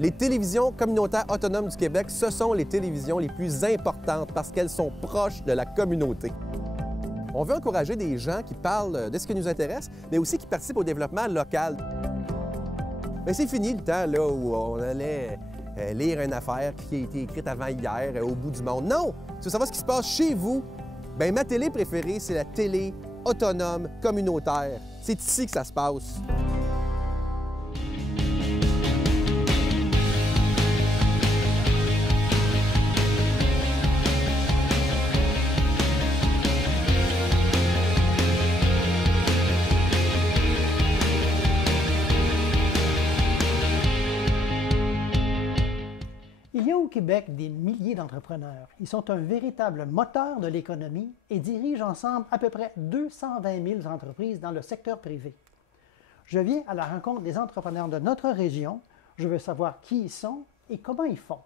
Les télévisions communautaires autonomes du Québec, ce sont les télévisions les plus importantes parce qu'elles sont proches de la communauté. On veut encourager des gens qui parlent de ce qui nous intéresse, mais aussi qui participent au développement local. Mais c'est fini le temps là, où on allait lire une affaire qui a été écrite avant hier au bout du monde. Non! Tu veux savoir ce qui se passe chez vous? Bien, ma télé préférée, c'est la télé autonome communautaire. C'est ici que ça se passe. Il y a au Québec des milliers d'entrepreneurs. Ils sont un véritable moteur de l'économie et dirigent ensemble à peu près 220 000 entreprises dans le secteur privé. Je viens à la rencontre des entrepreneurs de notre région. Je veux savoir qui ils sont et comment ils font.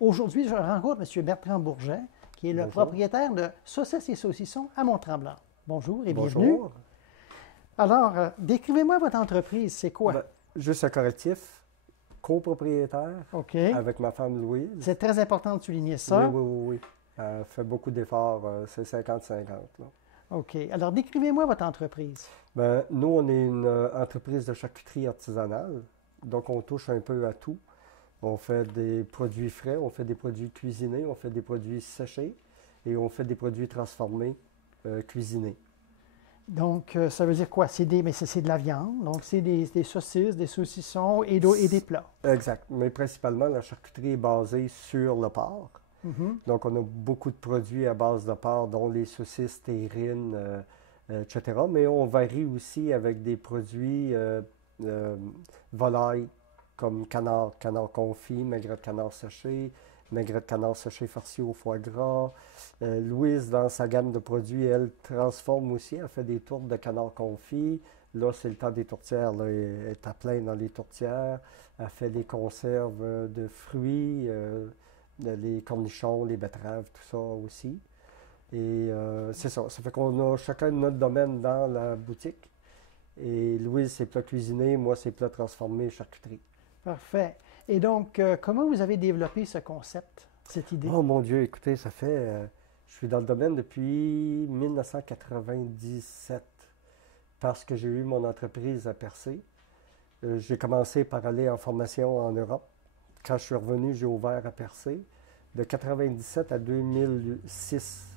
Aujourd'hui, je rencontre M. Bertrand Bourget, qui est le propriétaire de Saucisses et Saucissons à Mont-Tremblant. Bonjour et bienvenue. Bonjour. Alors, décrivez-moi votre entreprise. C'est quoi? Juste un correctif. Copropriétaire OK. avec ma femme Louise. C'est très important de souligner ça. Oui. Elle fait beaucoup d'efforts. C'est 50-50. OK. Alors, décrivez-moi votre entreprise. Bien, nous, on est une entreprise de charcuterie artisanale. Donc, on touche un peu à tout. On fait des produits frais, on fait des produits cuisinés, on fait des produits séchés et on fait des produits transformés cuisinés. Donc, ça veut dire quoi? C'est de la viande, donc c'est des saucisses, des saucissons et des plats. Exact. Mais principalement, la charcuterie est basée sur le porc. Donc, on a beaucoup de produits à base de porc, dont les saucisses, terrines, etc. Mais on varie aussi avec des produits volailles, comme canard confit, maigret de canard séché, maigret de canard séché farci au foie gras. Louise, dans sa gamme de produits, elle transforme aussi. Elle fait des tourtes de canard confit. Là, c'est le temps des tourtières. Là, elle est à plein dans les tourtières. Elle fait des conserves de fruits, les cornichons, les betteraves, tout ça aussi. Et c'est ça. Ça fait qu'on a chacun notre domaine dans la boutique. Et Louise, c'est plats cuisinés. Moi, c'est plats transformés, charcuterie. Parfait. Et donc, comment vous avez développé ce concept, cette idée? Oh mon Dieu, écoutez, ça fait... je suis dans le domaine depuis 1997 parce que j'ai eu mon entreprise à Percé. J'ai commencé par aller en formation en Europe. Quand je suis revenu, j'ai ouvert à Percé de 1997 à 2006.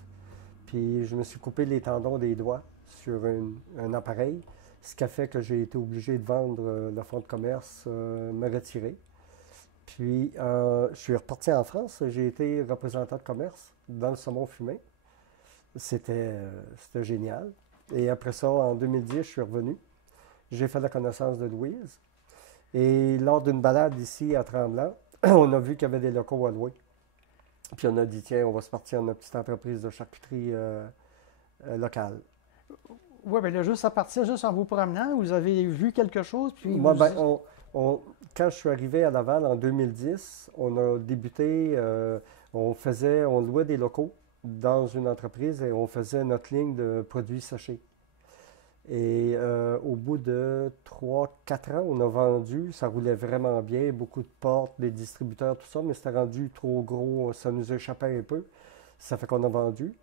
Puis je me suis coupé les tendons des doigts sur un appareil, ce qui a fait que j'ai été obligé de vendre le fonds de commerce, me retirer. Puis, je suis reparti en France. J'ai été représentant de commerce dans le saumon fumé. C'était génial. Et après ça, en 2010, je suis revenu. J'ai fait la connaissance de Louise. Et lors d'une balade ici à Tremblant, on a vu qu'il y avait des locaux à louer. Puis on a dit, tiens, on va se partir notre petite entreprise de charcuterie locale. Oui, bien là, juste à partir, juste en vous promenant, vous avez vu quelque chose, puis Moi, quand je suis arrivé à Laval en 2010, on a débuté, on louait des locaux dans une entreprise et on faisait notre ligne de produits séchés. Et au bout de 3-4 ans, on a vendu, ça roulait vraiment bien, beaucoup de portes, des distributeurs, tout ça, mais c'était rendu trop gros, ça nous échappait un peu. Ça fait qu'on a vendu.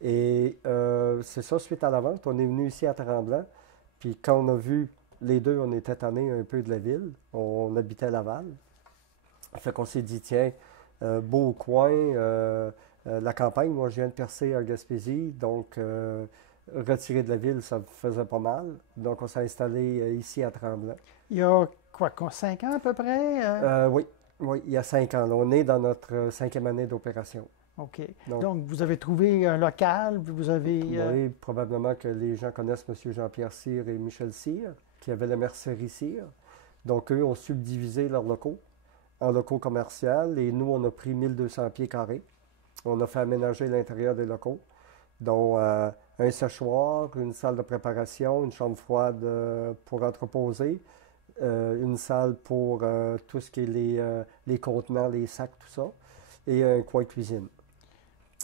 Et c'est ça, suite à la vente, on est venu ici à Tremblant. Puis quand on a vu, les deux, on était tannés un peu de la ville. On habitait à Laval. Fait qu'on s'est dit, tiens, beau coin, la campagne, moi je viens de Percé en Gaspésie, donc retirer de la ville, ça faisait pas mal. Donc on s'est installé ici à Tremblant. Il y a quoi, 5 ans à peu près? Oui, il y a 5 ans. Là. On est dans notre 5e année d'opération. OK. Donc, vous avez trouvé un local, vous avez... Oui, probablement que les gens connaissent M. Jean-Pierre Cyr et Michel Cyr, qui avaient la mercerie Cyr. Donc, eux ont subdivisé leurs locaux en locaux commerciaux et nous, on a pris 1200 pieds carrés. On a fait aménager l'intérieur des locaux, dont un séchoir, une salle de préparation, une chambre froide pour entreposer, une salle pour tout ce qui est les contenants, les sacs, tout ça, et un coin cuisine.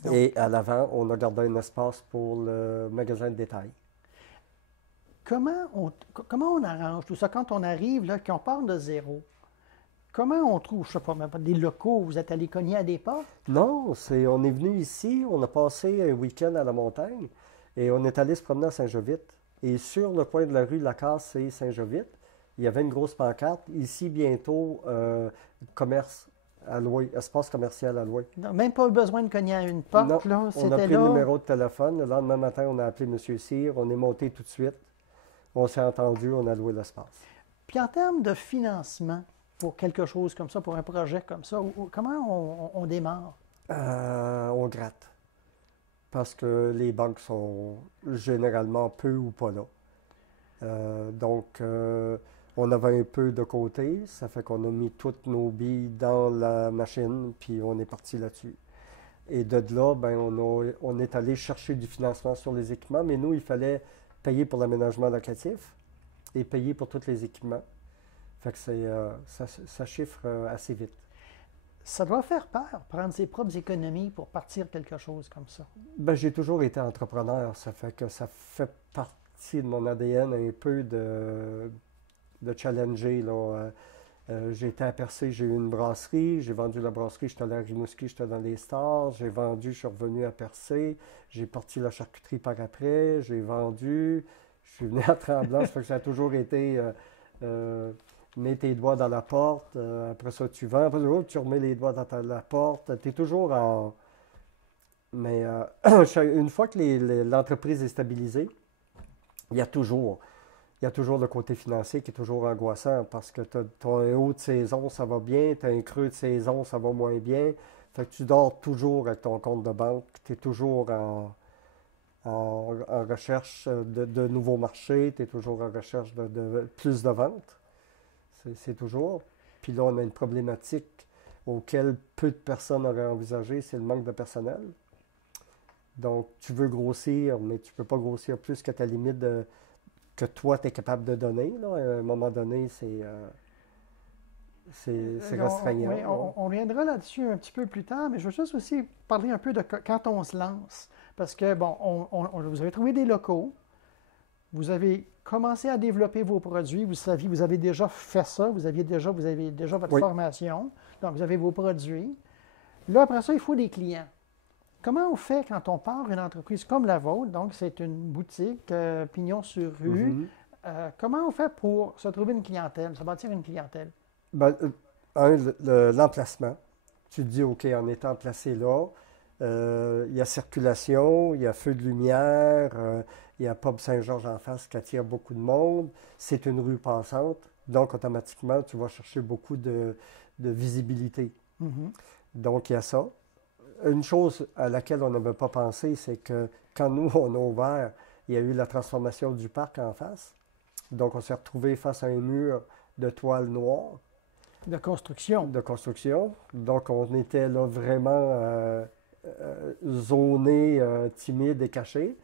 Donc, et à l'avant, on a gardé un espace pour le magasin de détail. Comment on arrange tout ça quand on arrive, là, qu'on part de zéro? Comment on trouve, je sais pas, des locaux? Vous êtes allé cogner à des portes? Non, on est venu ici, on a passé un week-end à la montagne et on est allé se promener à Saint-Jovite. Et sur le coin de la rue Lacasse et Saint-Jovite, il y avait une grosse pancarte. Ici, bientôt, commerce à louer, espace commercial à louer. Non, même pas eu besoin de cogner à une porte, Non, là? on a C'était pris le là? numéro de téléphone. Le lendemain matin, on a appelé M. Cyr. On est monté tout de suite. On s'est entendu, on a loué l'espace. Puis en termes de financement pour quelque chose comme ça, pour un projet comme ça, comment on démarre? On gratte. Parce que les banques sont généralement peu ou pas là. Donc, on avait un peu de côté. Ça fait qu'on a mis toutes nos billes dans la machine, puis on est parti là-dessus. Et de là, ben, on est allé chercher du financement sur les équipements, mais nous, il fallait payer pour l'aménagement locatif et payer pour tous les équipements. Fait que ça chiffre assez vite. Ça doit faire peur, prendre ses propres économies pour partir quelque chose comme ça. Ben, j'ai toujours été entrepreneur. Ça fait que ça fait partie de mon ADN un peu de challenger, là. J'ai été à Percé, j'ai eu une brasserie, j'ai vendu la brasserie, j'étais allé à Rimouski, j'étais dans les Stars, j'ai vendu, je suis revenu à Percé, j'ai parti la charcuterie par après, j'ai vendu, je suis venu à Tremblant, ça fait que ça a toujours été mets tes doigts dans la porte, après ça tu vends, après ça, tu remets les doigts dans la porte, tu es toujours en... Mais une fois que l'entreprise est stabilisée, il y a toujours le côté financier qui est toujours angoissant parce que tu as un haut de saison, ça va bien, tu as un creux de saison, ça va moins bien. Fait que tu dors toujours avec ton compte de banque, tu es toujours en recherche de nouveaux marchés, tu es toujours en recherche de plus de ventes. C'est toujours. Puis là, on a une problématique auquel peu de personnes auraient envisagé, c'est le manque de personnel. Donc, tu veux grossir, mais tu ne peux pas grossir plus que ta limite que toi, tu es capable de donner. Là. À un moment donné, c'est restreignant. Oui, on reviendra là-dessus un petit peu plus tard, mais je veux juste aussi parler un peu de quand on se lance. Parce que, bon, vous avez trouvé des locaux, vous avez commencé à développer vos produits, vous avez déjà fait ça, vous avez déjà votre formation, donc vous avez vos produits. Là, après ça, il faut des clients. Comment on fait quand on part une entreprise comme la vôtre, donc c'est une boutique, pignon sur rue, comment on fait pour se trouver une clientèle, se bâtir une clientèle? Ben, l'emplacement. Tu te dis, OK, en étant placé là, il y a circulation, il y a feu de lumière, il y a Pub Saint-Georges en face qui attire beaucoup de monde, c'est une rue passante, donc automatiquement, tu vas chercher beaucoup de visibilité. Donc, il y a ça. Une chose à laquelle on n'avait pas pensé, c'est que quand nous, on a ouvert, il y a eu la transformation du parc en face. Donc, on s'est retrouvé face à un mur de toile noire. De construction. De construction. Donc, on était là vraiment zoné, timide et caché.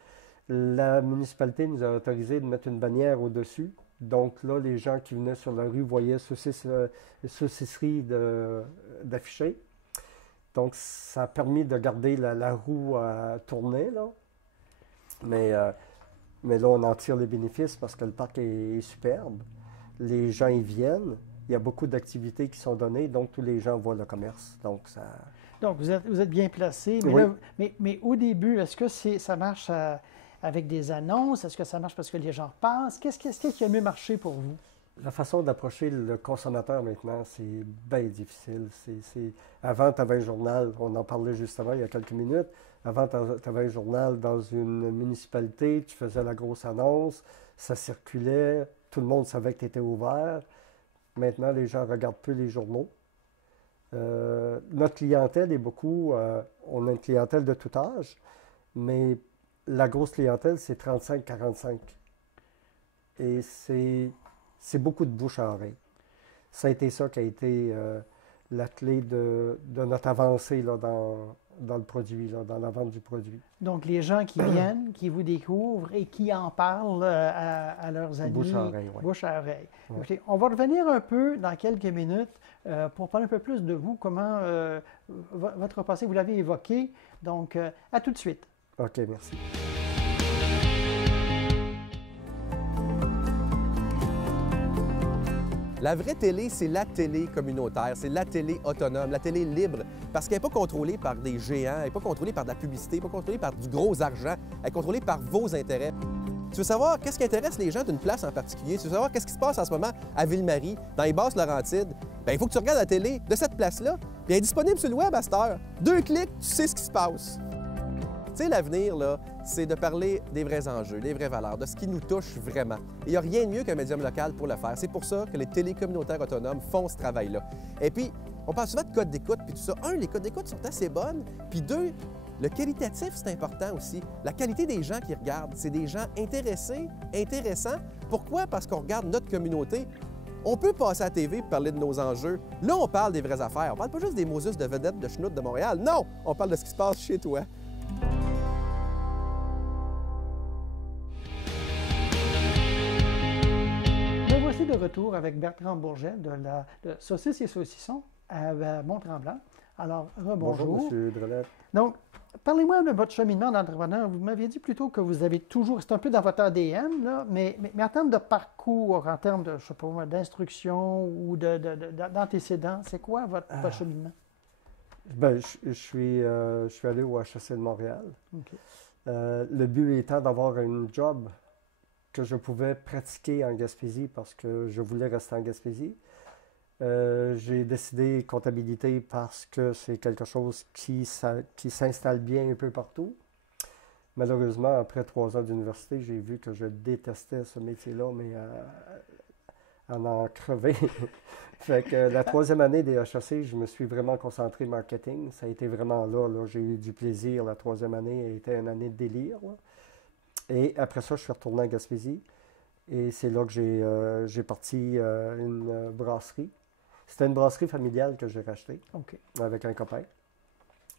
La municipalité nous a autorisé de mettre une bannière au-dessus. Donc, là, les gens qui venaient sur la rue voyaient saucisserie d'affichés. Donc, ça a permis de garder la roue à tourner, là. Mais là, on en tire les bénéfices parce que le parc est superbe. Les gens y viennent. Il y a beaucoup d'activités qui sont données, donc tous les gens voient le commerce. Donc, vous êtes bien placé. Mais, oui. là, mais au début, est-ce que ça marche avec des annonces? Est-ce que ça marche parce que les gens passent? Qu'est-ce qui a mieux marché pour vous? La façon d'approcher le consommateur maintenant, c'est bien difficile. Avant, tu avais un journal, on en parlait justement il y a quelques minutes. Avant, tu avais un journal dans une municipalité, tu faisais la grosse annonce, ça circulait, tout le monde savait que tu étais ouvert. Maintenant, les gens ne regardent plus les journaux. Notre clientèle est beaucoup, on a une clientèle de tout âge, mais la grosse clientèle, c'est 35-45. Et c'est beaucoup de bouche à oreille. Ça a été ça qui a été la clé de notre avancée là, dans le produit, là, dans la vente du produit. Donc, les gens qui viennent, qui vous découvrent et qui en parlent à leurs amis. Bouche à oreille, oui. Bouche à oreille. Ouais. Écoutez, on va revenir un peu dans quelques minutes pour parler un peu plus de vous, comment votre passé, vous l'avez évoqué. Donc, à tout de suite. OK, merci. La vraie télé, c'est la télé communautaire, c'est la télé autonome, la télé libre, parce qu'elle n'est pas contrôlée par des géants, elle n'est pas contrôlée par de la publicité, elle n'est pas contrôlée par du gros argent, elle est contrôlée par vos intérêts. Tu veux savoir qu'est-ce qui intéresse les gens d'une place en particulier? Tu veux savoir qu'est-ce qui se passe en ce moment à Ville-Marie, dans les Basses-Laurentides? Bien, il faut que tu regardes la télé de cette place-là, puis elle est disponible sur le web à cette heure. 2 clics, tu sais ce qui se passe. Tu sais, l'avenir, là, c'est de parler des vrais enjeux, des vraies valeurs, de ce qui nous touche vraiment. Et il n'y a rien de mieux qu'un médium local pour le faire. C'est pour ça que les télécommunautaires autonomes font ce travail-là. Et puis, on parle souvent de codes d'écoute, puis tout ça. Un, les codes d'écoute sont assez bonnes, puis deux, le qualitatif, c'est important aussi. La qualité des gens qui regardent, c'est des gens intéressés, intéressants. Pourquoi? Parce qu'on regarde notre communauté. On peut passer à la TV et parler de nos enjeux. Là, on parle des vraies affaires. On parle pas juste des Moses de vedettes de schnout de Montréal. Non! On parle de ce qui se passe chez toi. Me voici de retour avec Bertrand Bourget de Saucisses et Saucissons à Mont-Tremblant. Alors, rebonjour. Bonjour, M. Drolet. Donc, parlez-moi de votre cheminement d'entrepreneur. Vous m'aviez dit plutôt que vous avez toujours, c'est un peu dans votre ADN, là, mais en termes de parcours, en termes de, je sais pas moi, d'instruction ou d'antécédents, c'est quoi votre cheminement? Ben, je suis allé au HEC de Montréal. OK. Le but étant d'avoir un job que je pouvais pratiquer en Gaspésie parce que je voulais rester en Gaspésie. J'ai décidé comptabilité parce que c'est quelque chose qui s'installe bien un peu partout. Malheureusement, après 3 ans d'université, j'ai vu que je détestais ce métier-là, mais à en crever. Fait que la 3e année des HEC, je me suis vraiment concentré marketing. Ça a été vraiment là. J'ai eu du plaisir. La 3e année a été une année de délire, là. Et après ça, je suis retourné à Gaspésie. Et c'est là que j'ai parti une brasserie. C'était une brasserie familiale que j'ai rachetée avec un copain.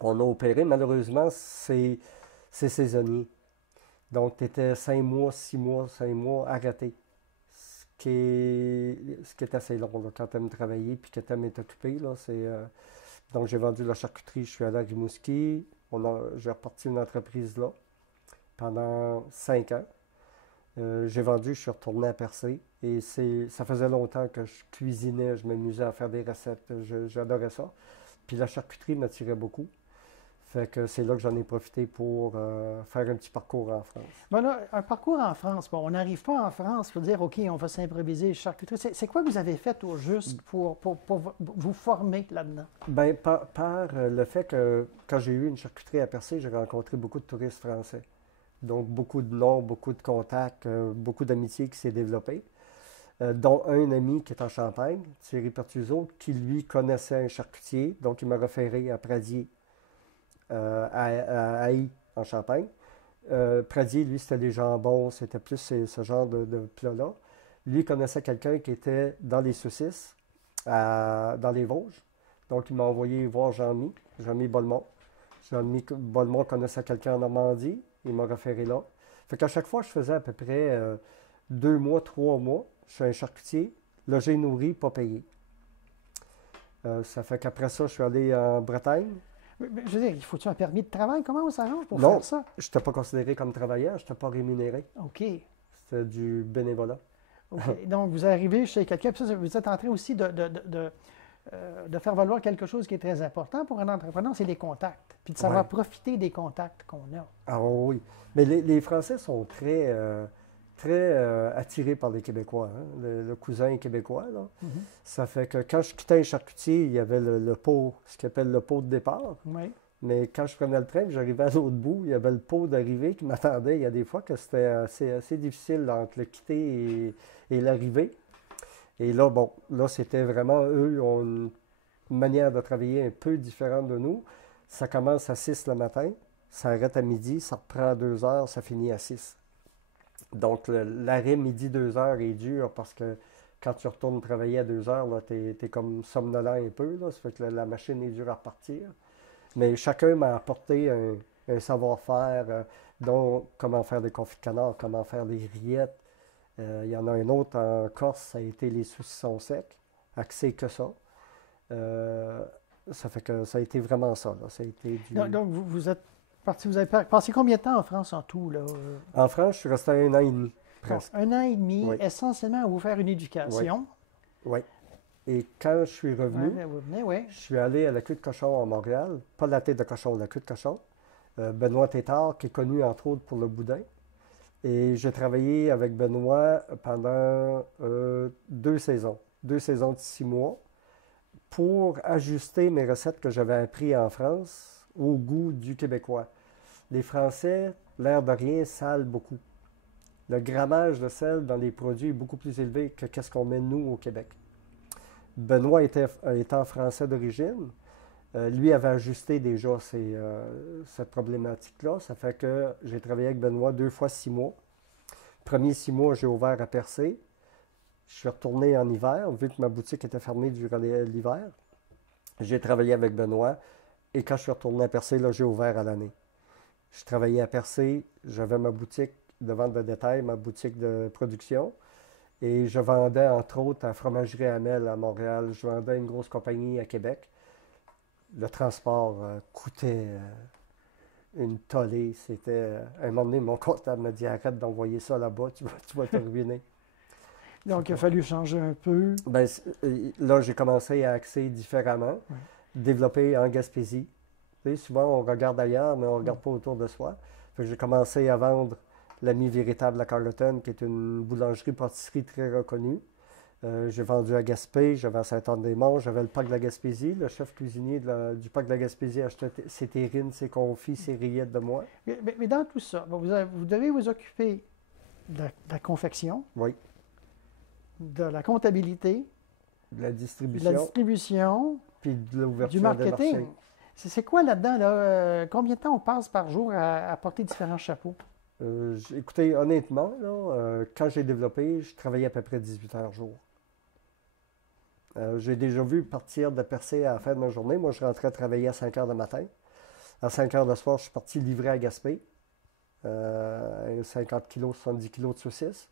On a opéré. Malheureusement, c'est saisonnier. Donc, tu étais 5 mois, 6 mois arrêté. Ce qui est assez long là, quand tu aimes travailler et que tu aimes être occupé. Là, donc, j'ai vendu la charcuterie. Je suis allé à Rimouski. J'ai reparti une entreprise là pendant 5 ans. J'ai vendu, je suis retourné à Percé. Et ça faisait longtemps que je cuisinais, je m'amusais à faire des recettes, j'adorais ça. Puis la charcuterie m'attirait beaucoup. Fait que c'est là que j'en ai profité pour faire un petit parcours en France. Voilà, un parcours en France. Bon, on n'arrive pas en France pour dire, OK, on va s'improviser charcuterie. C'est quoi que vous avez fait au juste pour vous former là-dedans? Bien, par le fait que quand j'ai eu une charcuterie à Percé, j'ai rencontré beaucoup de touristes français. Donc, beaucoup de noms, beaucoup de contacts, beaucoup d'amitié qui s'est développée, dont un ami qui est en Champagne, Thierry Pertuso, qui lui connaissait un charcutier, donc il m'a référé à Pradier, à Haï, en Champagne. Pradier, lui, c'était les jambons, c'était plus ce genre de plat-là. Lui, il connaissait quelqu'un qui était dans les saucisses, dans les Vosges. Donc, il m'a envoyé voir Jean-Mi Bollemont. Jean-Mi Bollemont connaissait quelqu'un en Normandie. Il m'a référé là. Fait qu'à chaque fois, je faisais à peu près 2 mois, 3 mois. Je suis un charcutier, logé, nourri, pas payé. Ça fait qu'après ça, je suis allé en Bretagne. Mais, je veux dire, il faut-tu un permis de travail? Comment on s'arrange pour faire ça? Je n'étais pas considéré comme travailleur, je n'étais pas rémunéré. OK. C'était du bénévolat. OK. Donc, vous arrivez chez quelqu'un, puis ça, vous êtes en train aussi de faire valoir quelque chose qui est très important pour un entrepreneur, c'est les contacts. Puis de savoir profiter des contacts qu'on a. Ah oui. Mais les Français sont très attirés par les Québécois. Hein? Le cousin québécois, là. Ça fait que quand je quittais un charcutier, il y avait le pot, ce qu'on appelle le pot de départ. Oui. Mais quand je prenais le train, j'arrivais à l'autre bout, il y avait le pot d'arrivée qui m'attendait. Il y a des fois que c'était assez difficile entre le quitter et l'arrivée. Et là, bon, là, c'était vraiment, eux, ont une manière de travailler un peu différente de nous. Ça commence à 6 le matin, ça arrête à midi, ça reprend à 2 heures, ça finit à 6. Donc, l'arrêt midi 2 heures est dur parce que quand tu retournes travailler à 2 heures, tu es comme somnolent un peu, là, ça fait que la machine est dure à repartir. Mais chacun m'a apporté un savoir-faire, dont comment faire des confits de canard, comment faire des rillettes. Il y en a un autre en Corse, ça a été les saucissons secs, axé que ça. Ça fait que ça a été vraiment ça. Là. Ça a été Donc, vous êtes parti, vous avez passé combien de temps en France en tout? Là? En France, je suis resté 1 an et demi, presque. Bon, 1 an et demi, essentiellement à vous faire une éducation. Oui. Et quand je suis revenu, Vous venez, oui. je suis allé à la queue de cochon à Montréal. Pas la tête de cochon, la queue de cochon. Benoît Tétard, qui est connu entre autres pour le boudin. Et j'ai travaillé avec Benoît pendant 2 saisons. 2 saisons de 6 mois pour ajuster mes recettes que j'avais apprises en France au goût du Québécois. Les Français, l'air de rien, salent beaucoup. Le grammage de sel dans les produits est beaucoup plus élevé que ce qu'on met nous au Québec. Benoît étant français d'origine, lui avait ajusté déjà cette problématique-là. Ça fait que j'ai travaillé avec Benoît 2 fois 6 mois. Premiers 6 mois, j'ai ouvert à Percé. Je suis retourné en hiver, vu que ma boutique était fermée durant l'hiver. J'ai travaillé avec Benoît. Et quand je suis retourné à Percé, là, j'ai ouvert à l'année. Je travaillais à Percé, j'avais ma boutique de vente de détail, ma boutique de production. Et je vendais, entre autres, à Fromagerie Hamel à Montréal. Je vendais à une grosse compagnie à Québec. Le transport coûtait une tollée. C'était, à un moment donné, mon comptable m'a dit « Arrête d'envoyer ça là-bas, tu vas te ruiner. » Donc, il a fallu changer un peu. Ben, là, j'ai commencé à axer différemment, développer en Gaspésie. Tu sais, souvent, on regarde ailleurs, mais on ne regarde pas autour de soi. Fait que j'ai commencé à vendre l'Ami Véritable à Carleton, qui est une boulangerie-pâtisserie très reconnue. J'ai vendu à Gaspé, j'avais à Saint-Anne-des-Monts, j'avais le Parc de la Gaspésie. Le chef cuisinier du Parc de la Gaspésie achetait ses terrines, ses confits, ses rillettes de moi. Mais dans tout ça, vous devez vous occuper de la confection, Oui. de la comptabilité, De la de distribution, la distribution, puis de l'ouverture du des marketing. marchés. C'est quoi là-dedans? Là? Combien de temps on passe par jour à porter différents chapeaux? Écoutez, honnêtement, là, quand j'ai développé, je travaillais à peu près 18 heures jour. J'ai déjà vu partir de Percé à la fin de ma journée. Moi, je rentrais travailler à 5 heures du matin. À 5 heures du soir, je suis parti livrer à Gaspé. 50 kilos, 70 kilos de saucisses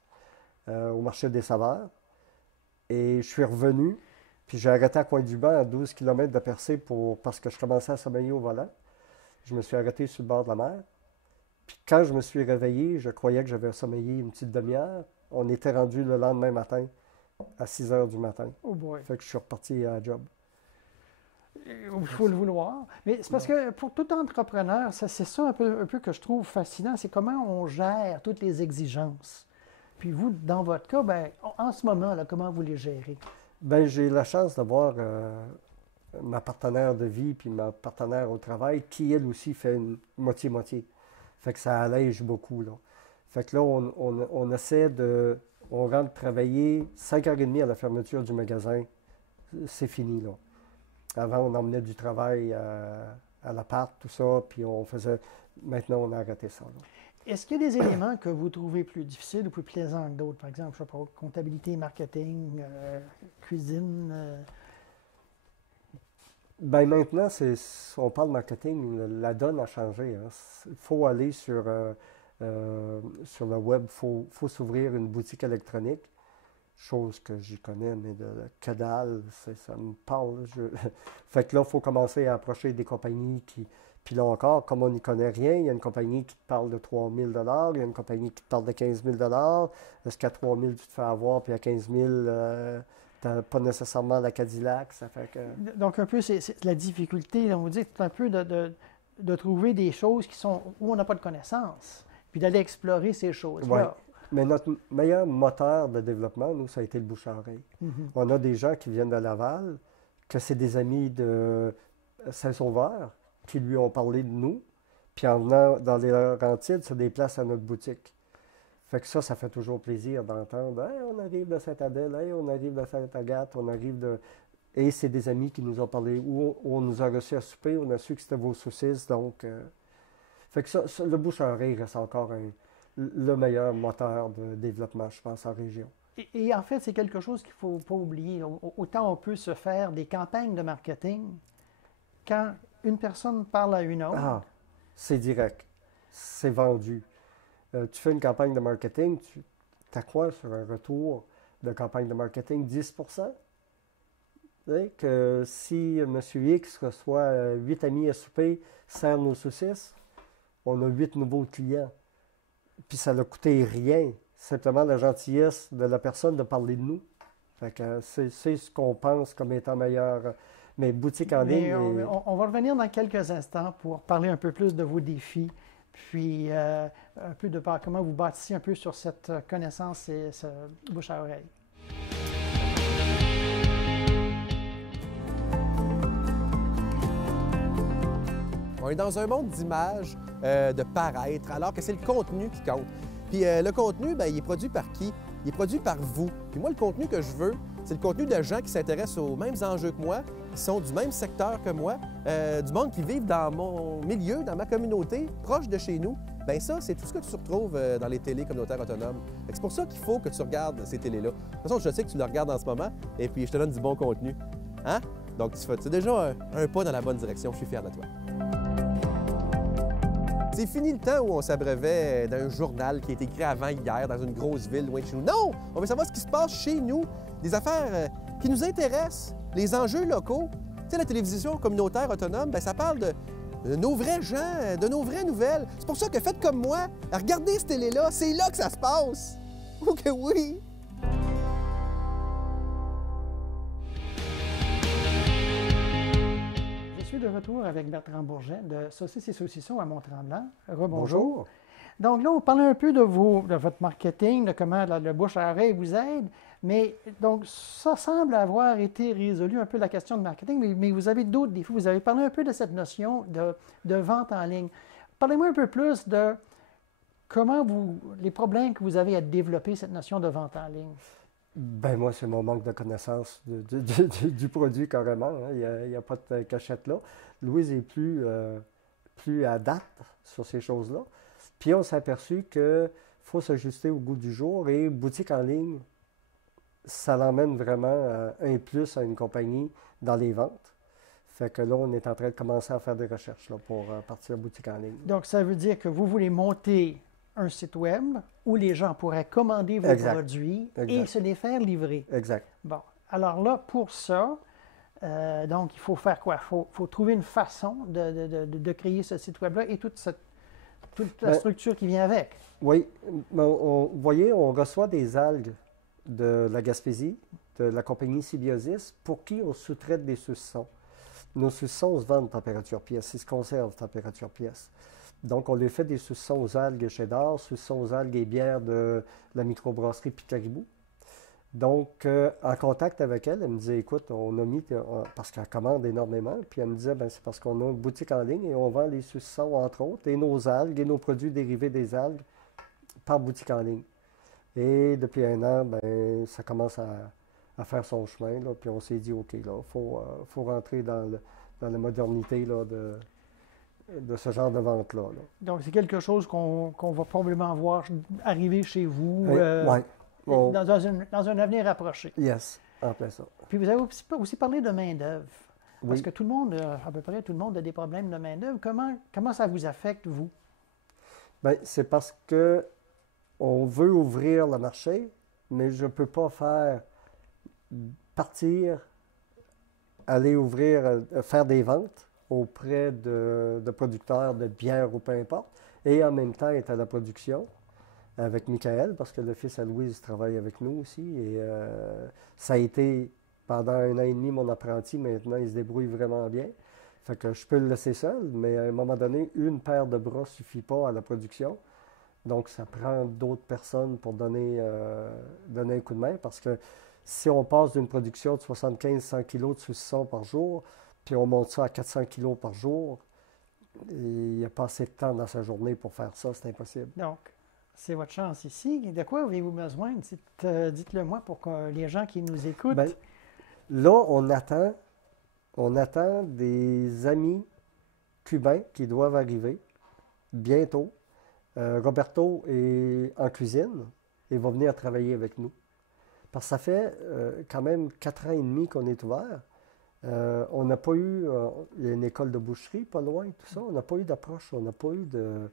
au marché des saveurs. Et je suis revenu, puis j'ai arrêté à Coin-du-Banc à 12 km de Percé parce que je commençais à sommeiller au volant. Je me suis arrêté sur le bord de la mer. Puis quand je me suis réveillé, je croyais que j'avais sommeillé une petite demi-heure. On était rendu le lendemain matin à 6 heures du matin. Oh boy! Fait que je suis reparti à la job. Il faut le vouloir. Mais c'est parce que pour tout entrepreneur, c'est ça un peu que je trouve fascinant, c'est comment on gère toutes les exigences. Puis vous, dans votre cas, ben, en ce moment, là, comment vous les gérez? Bien, j'ai la chance d'avoir ma partenaire de vie puis ma partenaire au travail qui, elle aussi, fait une moitié-moitié. Fait que ça allège beaucoup, là. Fait que là, on essaie de... On rentre travailler 5h30 à la fermeture du magasin. C'est fini, là. Avant, on emmenait du travail à l'appart, tout ça, puis on faisait... Maintenant, on a arrêté ça, là. Est-ce qu'il y a des éléments que vous trouvez plus difficiles ou plus plaisants que d'autres? Par exemple, je sais pas, comptabilité, marketing, cuisine... Bien, maintenant, on parle marketing, la donne a changé. Il faut aller sur le web, il faut s'ouvrir une boutique électronique, chose que j'y connais, mais de que dalle, ça me parle. Fait que là, il faut commencer à approcher des compagnies qui... Puis là encore, comme on n'y connaît rien, il y a une compagnie qui te parle de 3 000 $, il y a une compagnie qui te parle de 15 000 $. Est-ce qu'à 3 000, tu te fais avoir, puis à 15 000... tu n'as pas nécessairement la Cadillac, ça fait que... Donc, un peu, c'est la difficulté, on vous dit, c'est un peu de trouver des choses où on n'a pas de connaissances, puis d'aller explorer ces choses-là. Oui. Mais notre meilleur moteur de développement, nous, ça a été le bouche-à-oreille. On a des gens qui viennent de Laval, que c'est des amis de Saint-Sauveur, qui lui ont parlé de nous, puis en venant dans les Laurentides, se déplacent à notre boutique. Fait que ça fait toujours plaisir d'entendre « Hey, on arrive de Sainte-Adèle, hey, on arrive de Sainte-Agathe, on arrive de... » Et c'est des amis qui nous ont parlé, ou on nous a reçus à souper, on a su que c'était vos saucisses, donc... Fait que ça, le bouche-à-oreille reste encore le meilleur moteur de développement, je pense, en région. Et en fait, c'est quelque chose qu'il ne faut pas oublier. Autant on peut se faire des campagnes de marketing quand une personne parle à une autre. Ah, c'est direct. C'est vendu. Tu fais une campagne de marketing, tu as quoi sur un retour de campagne de marketing? 10 %? Tu sais, que si M. X reçoit 8 amis à souper, sert nos saucisses, on a 8 nouveaux clients. Puis ça n'a coûté rien. Simplement la gentillesse de la personne de parler de nous. Fait que c'est ce qu'on pense comme étant meilleur. Mais boutique en ligne... On va revenir dans quelques instants pour parler un peu plus de vos défis, puis un peu de comment vous bâtissez un peu sur cette connaissance et ce bouche à oreille. On est dans un monde d'images, de paraître, alors que c'est le contenu qui compte. Puis le contenu, bien, il est produit par qui? Il est produit par vous. Puis moi, le contenu que je veux, c'est le contenu de gens qui s'intéressent aux mêmes enjeux que moi, qui sont du même secteur que moi, du monde qui vivent dans mon milieu, dans ma communauté, proche de chez nous. Bien ça, c'est tout ce que tu retrouves dans les télés communautaires autonomes. C'est pour ça qu'il faut que tu regardes ces télés-là. De toute façon, je sais que tu le regardes en ce moment, et puis je te donne du bon contenu. Hein? Donc, c'est déjà un pas dans la bonne direction. Je suis fier de toi. C'est fini le temps où on s'abreuvait d'un journal qui a été écrit avant hier dans une grosse ville loin de chez nous. Non! On veut savoir ce qui se passe chez nous, des affaires qui nous intéressent, les enjeux locaux. Tu sais, la télévision communautaire autonome, bien, ça parle de nos vrais gens, de nos vraies nouvelles. C'est pour ça que faites comme moi, regardez cette télé-là, c'est là que ça se passe. Oh que oui! Je suis de retour avec Bertrand Bourget de Saucisses et Saucissons à Mont-Tremblant. Rebonjour. Bonjour. Donc là, on parlait un peu de votre marketing, de comment le bouche à oreille vous aide, mais donc ça semble avoir été résolu un peu la question de marketing, mais vous avez d'autres défis. Vous avez parlé un peu de cette notion de vente en ligne. Parlez-moi un peu plus de comment les problèmes que vous avez à développer cette notion de vente en ligne. Ben moi, c'est mon manque de connaissance du produit carrément. Hein. Il n'y a pas de cachette là. Louise est plus à date sur ces choses-là. Puis on s'est aperçu qu'il faut s'ajuster au goût du jour et boutique en ligne, ça l'emmène vraiment un plus à une compagnie dans les ventes. Fait que là, on est en train de commencer à faire des recherches là, pour partir boutique en ligne. Donc, ça veut dire que vous voulez monter un site web où les gens pourraient commander vos produits et se les faire livrer. Exact. Bon, alors là, pour ça, donc, il faut faire quoi? Il faut trouver une façon de créer ce site web-là et toute la structure qui vient avec. Oui. Vous voyez, on reçoit des algues de la Gaspésie, de la compagnie Symbiosis, pour qui on sous-traite des saucissons. Nos saucissons se vendent température pièce, ils se conservent température pièce. Donc, on lui fait des saucissons aux algues cheddar, saucissons aux algues et bières de la microbrasserie Picaribou. Donc, en contact avec elle, elle me disait, écoute, on a mis, parce qu'elle commande énormément, puis elle me disait, ben, c'est parce qu'on a une boutique en ligne et on vend les saucissons, entre autres, et nos algues et nos produits dérivés des algues par boutique en ligne. Et depuis un an, ben, ça commence à faire son chemin, là, puis on s'est dit, OK, là, faut rentrer dans la modernité là, de ce genre de vente-là. Là. Donc, c'est quelque chose qu'on va probablement voir arriver chez vous oui. dans un avenir approché. Yes, en plein ça. Puis vous avez aussi parlé de main-d'œuvre. Parce Oui. que tout le monde, à peu près tout le monde a des problèmes de main-d'œuvre. Comment ça vous affecte, vous? Bien, c'est parce que on veut ouvrir le marché, mais je ne peux pas aller ouvrir, faire des ventes auprès de producteurs de bière ou peu importe, et en même temps être à la production avec Michael, parce que le fils à Louise travaille avec nous aussi, et ça a été pendant 1 an et demi mon apprenti, maintenant il se débrouille vraiment bien. Fait que je peux le laisser seul, mais à un moment donné, une paire de bras ne suffit pas à la production. Donc, ça prend d'autres personnes pour donner un coup de main, parce que si on passe d'une production de 75-100 kg de saucissons par jour, puis on monte ça à 400 kg par jour, il n'y a pas assez de temps dans sa journée pour faire ça, c'est impossible. Donc, c'est votre chance ici. De quoi avez-vous besoin? Dites-le moi pour que les gens qui nous écoutent... Bien, là, on attend des amis cubains qui doivent arriver bientôt. Roberto est en cuisine et va venir travailler avec nous. Parce que ça fait quand même 4 ans et demi qu'on est ouvert. On n'a pas eu... il y a une école de boucherie pas loin, tout ça. On n'a pas eu d'approche, on n'a pas eu de...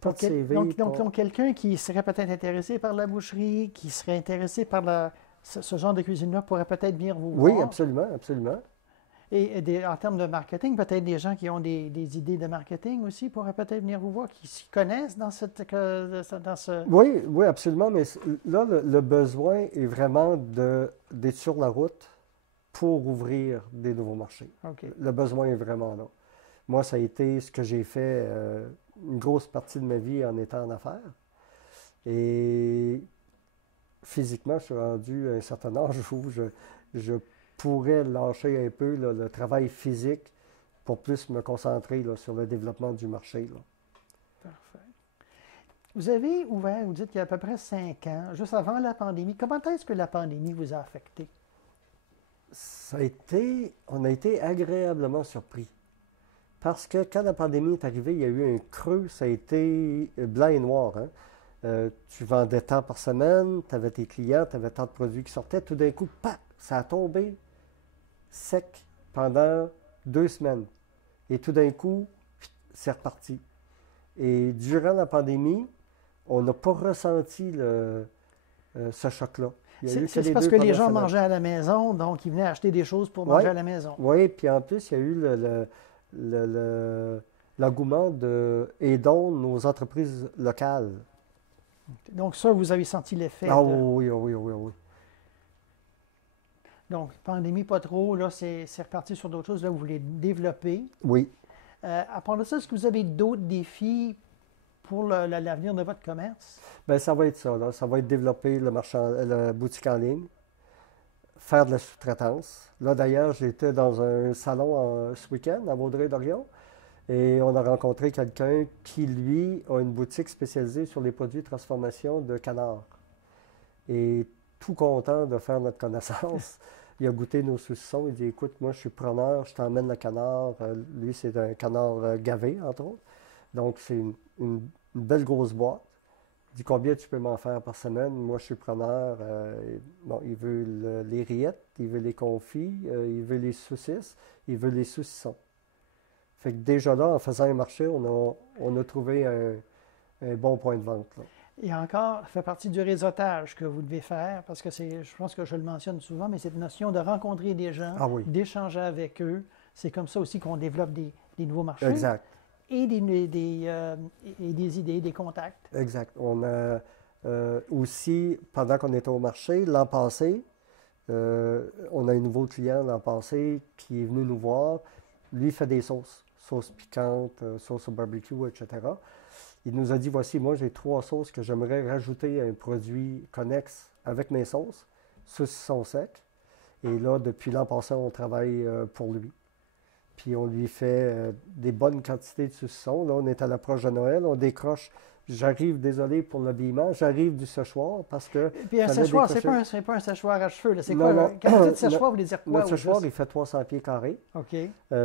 Pas de CV. Donc quelqu'un qui serait peut-être intéressé par la boucherie, qui serait intéressé par ce genre de cuisine-là pourrait peut-être venir vous voir. Oui, absolument, absolument. Et en termes de marketing, peut-être des gens qui ont des idées de marketing aussi pourraient peut-être venir vous voir, qui s'y connaissent dans ce... Oui, oui, absolument. Mais là, le besoin est vraiment d'être sur la route pour ouvrir des nouveaux marchés. OK. Le besoin est vraiment là. Moi, ça a été ce que j'ai fait une grosse partie de ma vie en étant en affaires. Et physiquement, je suis rendu à un certain âge où je pourrais lâcher un peu là, le travail physique pour plus me concentrer là, sur le développement du marché. Là. Parfait. Vous avez ouvert, vous dites qu'il y a à peu près 5 ans, juste avant la pandémie. Comment est-ce que la pandémie vous a affecté? On a été agréablement surpris. Parce que quand la pandémie est arrivée, il y a eu un creux, ça a été blanc et noir. Hein? Tu vendais tant par semaine, tu avais tes clients, tu avais tant de produits qui sortaient. Tout d'un coup, paf, ça a tombé sec pendant 2 semaines. Et tout d'un coup, c'est reparti. Et durant la pandémie, on n'a pas ressenti ce choc-là. C'est parce que les gens mangeaient à la maison, donc ils venaient acheter des choses pour manger à la maison. Oui, puis en plus, il y a eu l'engouement de aidons nos entreprises locales. Donc ça, vous avez senti l'effet. Ah oui, oui, oui, oui. Donc, pandémie, pas trop. Là, c'est reparti sur d'autres choses. Là, vous voulez développer. Oui. À part de ça, est-ce que vous avez d'autres défis pour l'avenir de votre commerce? Bien, ça va être ça. Là. Ça va être développer la boutique en ligne, faire de la sous-traitance. Là, d'ailleurs, j'étais dans un salon ce week-end à Vaudreuil-Dorion et on a rencontré quelqu'un qui, lui, a une boutique spécialisée sur les produits de transformation de canards. Et tout content de faire notre connaissance. Il a goûté nos saucissons. Il dit, écoute, moi, je suis preneur, je t'emmène le canard. Lui, c'est un canard gavé, entre autres. Donc, c'est une belle grosse boîte. Il dit, combien tu peux m'en faire par semaine? Moi, je suis preneur. Bon, il veut les rillettes, il veut les confits, il veut les saucisses, il veut les saucissons. Fait que déjà là, en faisant un marché, on a trouvé un bon point de vente. Là. Et encore, ça fait partie du réseautage que vous devez faire, parce que je pense que je le mentionne souvent, mais cette notion de rencontrer des gens, d'échanger avec eux, c'est comme ça aussi qu'on développe des nouveaux marchés. Exact. Et des idées, des contacts. Exact. On a aussi, pendant qu'on était au marché, l'an passé, on a un nouveau client l'an passé qui est venu nous voir. Lui, il fait des sauces piquantes, sauces au barbecue, etc. Il nous a dit, voici, moi, j'ai 3 sauces que j'aimerais rajouter à un produit connexe avec mes sauces. Saucissons secs. Et là, depuis l'an passé, on travaille pour lui. Puis on lui fait des bonnes quantités de saucissons. Là, on est à l'approche de Noël, on décroche. J'arrive, désolé pour l'habillement, j'arrive du séchoir parce que... Puis un séchoir, c'est pas un séchoir à cheveux. C'est quoi? Non. Quand vous dites séchoir, vous voulez dire quoi? Notre séchoir, il fait 300 pieds carrés. OK.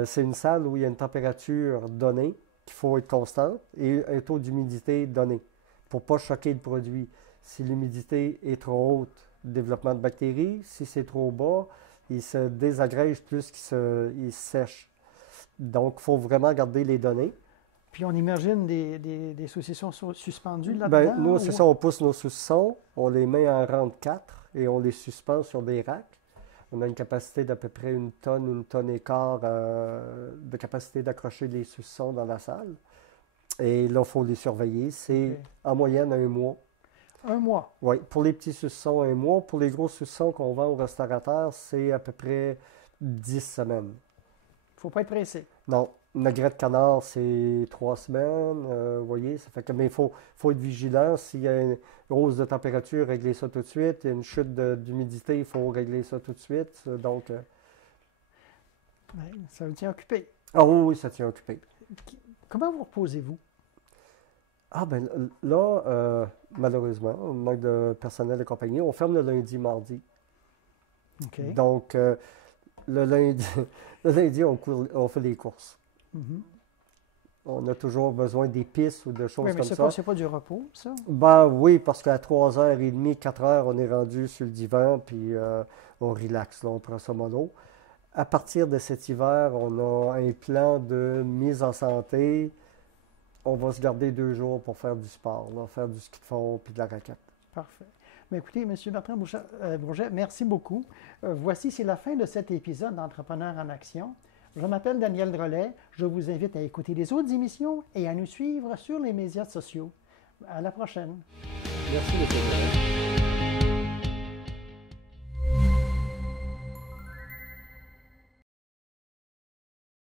C'est une salle où il y a une température donnée, qu'il faut être constante, et un taux d'humidité donné pour ne pas choquer le produit. Si l'humidité est trop haute, développement de bactéries. Si c'est trop bas, il se désagrège plus qu'il sèche. Donc, il faut vraiment garder les données. Puis on imagine des saucissons suspendus là-dedans? Bien, nous, c'est ça, on pousse nos saucissons, on les met en rang de 4 et on les suspend sur des racks. On a une capacité d'à peu près 1 tonne et quart de capacité d'accrocher les saucissons dans la salle. Et là, il faut les surveiller. C'est en moyenne 1 mois. 1 mois? Oui. Pour les petits saucissons, 1 mois. Pour les gros saucissons qu'on vend aux restaurateurs, c'est à peu près 10 semaines. Il ne faut pas être pressé. Non. Une graisse de canard, c'est 3 semaines. Vous voyez, ça fait que, mais il faut être vigilant. S'il y a une hausse de température, régler ça tout de suite. Il y a une chute d'humidité, il faut régler ça tout de suite. Donc, ça vous tient occupé. Ah oui, ça tient occupé. Comment vous reposez-vous? Ah ben là, malheureusement, on manque de personnel de compagnie. On ferme le lundi, mardi. OK. Donc, le lundi, on fait des courses. Mm-hmm. On a toujours besoin d'épices ou de choses comme ça. Mais c'est pas du repos, ça? Ben oui, parce qu'à 3h30, 4h, on est rendu sur le divan, puis on relaxe, là, on prend ça mollo. À partir de cet hiver, on a un plan de mise en santé. On va se garder 2 jours pour faire du sport, là, faire du ski de fond puis de la raquette. Parfait. Mais écoutez, M. Bertrand Bourget, merci beaucoup. Voici, c'est la fin de cet épisode d'Entrepreneurs en action. Je m'appelle Daniel Drolet. Je vous invite à écouter les autres émissions et à nous suivre sur les médias sociaux. À la prochaine. Merci, M. Drolet.